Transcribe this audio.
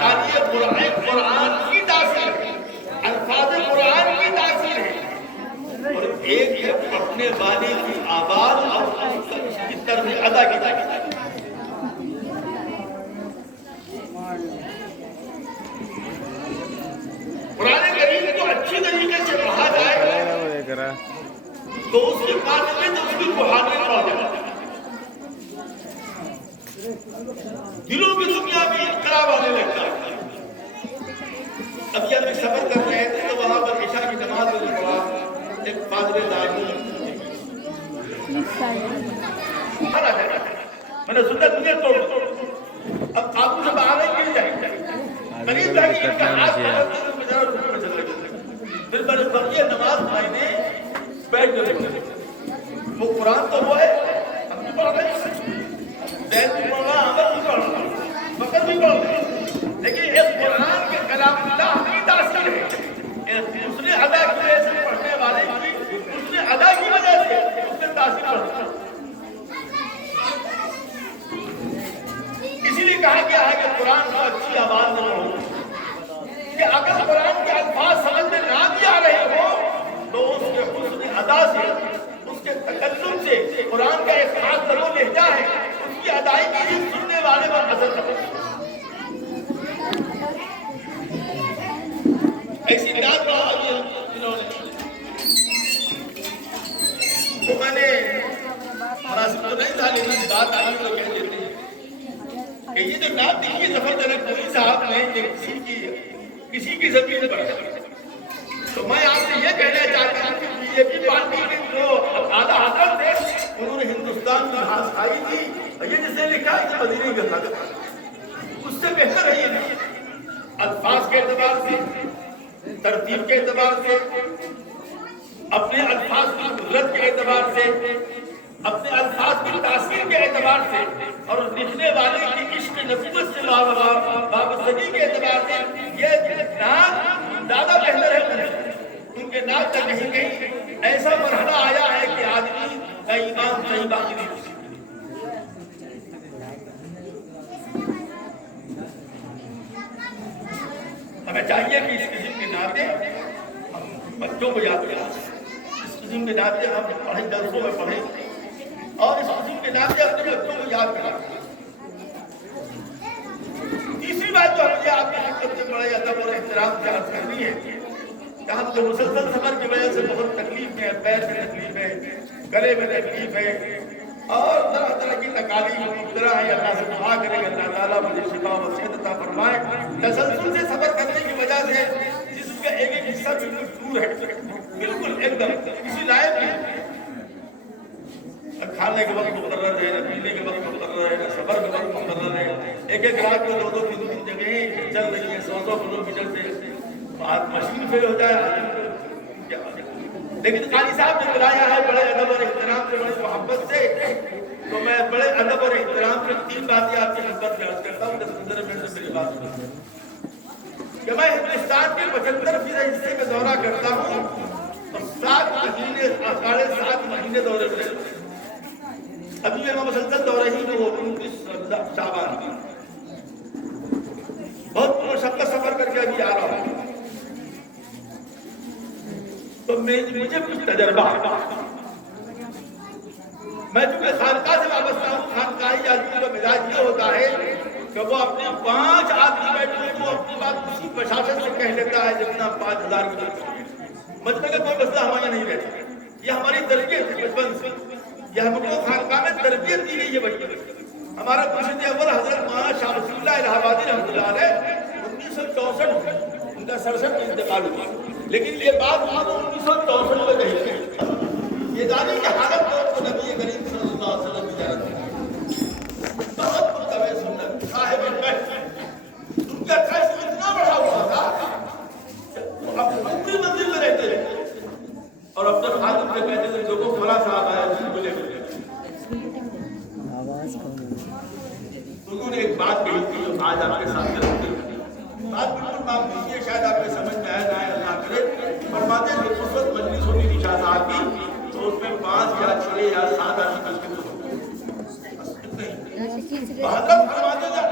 تعلیم قرآن کی تاثیر ہے، الفاظ قرآن کی تاثیر ہے، اور ایک ہے پڑھنے والے کی آواز اور اس طرح ادا کی جاتی ہے۔ قرآن کریم کو اچھی طریقے سے پڑھا جائے تو اس کے بعد میں تو اس کی بحالی پڑ جائے، دلوں کی دنیا میں انقلاب آنے لگتا ہے۔ ابھی ہم سفر کر رہے تھے تو وہاں پر عشاء کی نماز میں پڑھا، ایک فاضل دارمی میں نے سنت دنیا توڑ اب قابو سے باہر نہیں مل جائے، قریب جائے ان کا ہاتھ پھر میں نے بقیہ نماز میں نے بیٹھ کر وہ قرآن تو وہ ہے، ہم بھی پڑھ رہے ہیں، دین بھی پڑھ رہا، عمل بھی پڑھ رہا، فقط بھی پڑھ رہے، لیکن ایک قرآن کے کلام اللہ کی تاثیر ہے، اس نے ادا کی وجہ سے پڑھنے والے کی، اس نے ادا کی وجہ سے اس نے تاثیر پڑھا۔ اسی لیے کہا گیا ہے کہ قرآن کو اچھی آواز میں پڑھو، کہ اگر قرآن کے الفاظ سمجھ میں نہ بھی آ رہے ہو تو اس کے حسن ادا سے، اس کے تکلم سے، قرآن کا ایک خاص طرح لہجہ ہے، اس کی ادائیگی سننے والے پر اثر کرے۔ ایسی بات کہا انہوں نے تو میں نے مناسب تو نہیں تھا، لیکن بات آئی تو کہہ دیتے ہیں کہ یہ جو نام دیکھیے ظفر جنک نبی صاحب نے کسی کی زمین پر، تو میں آپ سے یہ کہنا چاہتا ہوں کہ بی جے پی پارٹی کے جو اعلیٰ حضرت تھے انہوں نے ہندوستان میں ہاتھ کھائی تھی، یہ جس نے لکھا ہے کہ وزیر گزارت اس سے بہتر ہے یہ نہیں، الفاظ کے اعتبار سے، ترتیب کے اعتبار سے، اپنے الفاظ کی قدرت کے اعتبار سے، اپنے الفاظ کی تاثیر کے اعتبار سے، اور لکھنے والے کی عشق نبوت سے وابستگی کے اعتبار سے یہ نام زیادہ بہتر ہے، کیونکہ نام کا کہیں کہیں ایسا مرحلہ آیا ہے کہ آدمی کا ایمان صحیح باقی نہیں۔ ہمیں چاہیے کہ اس قسم کے نعتیں ہم بچوں کو یاد کریں، اس قسم کے نعتیں ہم پڑھیں، درسوں میں پڑھیں، اور اس قسم کے نعتیں اپنے بچوں کو یاد کریں۔ تیسری بات جو ہمیں آپ کی خدمت سے بڑے ادب اور احترام سے عرض کرنی ہے کہ ہم جو مسلسل سفر کی وجہ سے بہت تکلیف ہے، پیر میں تکلیف ہے، گلے میں تکلیف ہے، اور طرح طرح کی تکالیف مبتلا ہے، اللہ سے دعا کریں کہ اللہ تعالیٰ مجھے شفا و صحت عطا فرمائے۔ تسلسل سے سفر کرنے کی وجہ سے جسم کا ایک ایک حصہ بالکل دور ہے، بالکل ایک دم کسی لائق نہیں، کھانے کے وقت مقرر ہے، پینے کے وقت مقرر ہے، سفر کے وقت مقرر ہے، ایک ایک رات میں 2-2 کلومیٹر جگہیں چل رہی ہیں، 100 کلومیٹر سے بات مشین فیل ہو جائے، لیکن قاری صاحب نے بلایا ہے بڑے ادب اور احترام سے، بڑی محبت سے، تو میں بڑے ادب اور احترام سے 3 باتیں آپ کی خدمت میں عرض کرتا ہوں۔ 10-15 منٹ سے میری بات سنیں کہ میں ہندوستان کے 75% حصے میں دورہ کرتا ہوں اور 7 مہینے 7.5 مہینے دورے میں رہتا ہوں۔ ابھی میرا مسلسل دورہ ہی جو 29 شعبان بہت مشقت سفر کر کے ابھی آ رہا ہوں، تو مجھے کچھ تجربہ ہے۔ میں چونکہ خانقاہ سے وابستہ ہوں، خانقاہی آدمی کا مزاج یہ ہوتا ہے کہ وہ اپنے 5 آدمی بیٹھے وہ اپنی بات اسی پرشاسن سے کہہ لیتا ہے جتنا 5000 کی طرف مجمع کا کوئی مسئلہ ہمارا نہیں رہتا۔ یہ ہماری تربیت ہے بچپن سے، یہ ہم کو خانقاہ میں تربیت دی گئی ہے بچپن سے۔ ہمارا مرشد اول حضرت مولانا شاہ رسول اللہ الہ آبادی رحمۃ اللہ علیہ 1964 میں ان کا 67 میں انتقال ہوا، لیکن یہ بات 1964 میں کہی گئی۔ یہ جانے کی حالت کو نبی کریم صلی اللہ علیہ وسلم کی جانب بہت متبع سنت صاحب الکہف، ان کا کہف اتنا بڑا ہوا تھا وہ اپنی منزل میں رہتے تھے اور اپنے خادم سے کہتے تھے جو کو فلاں صاحب آیا جس کو لے کر انہوں نے ایک بات کہی تھی جو آج آپ کے سامنے رکھتے ہیں۔ بات بالکل معمولی ہے، شاید آپ کے سمجھ میں آئے نہ آئے اللہ کرے۔ فرماتے ہیں کہ اس وقت مجلس ہوتی تھی شاہ صاحب کی تو اس میں 5 یا 6 یا 7 آدمی بس کے حضرت فرماتے تھے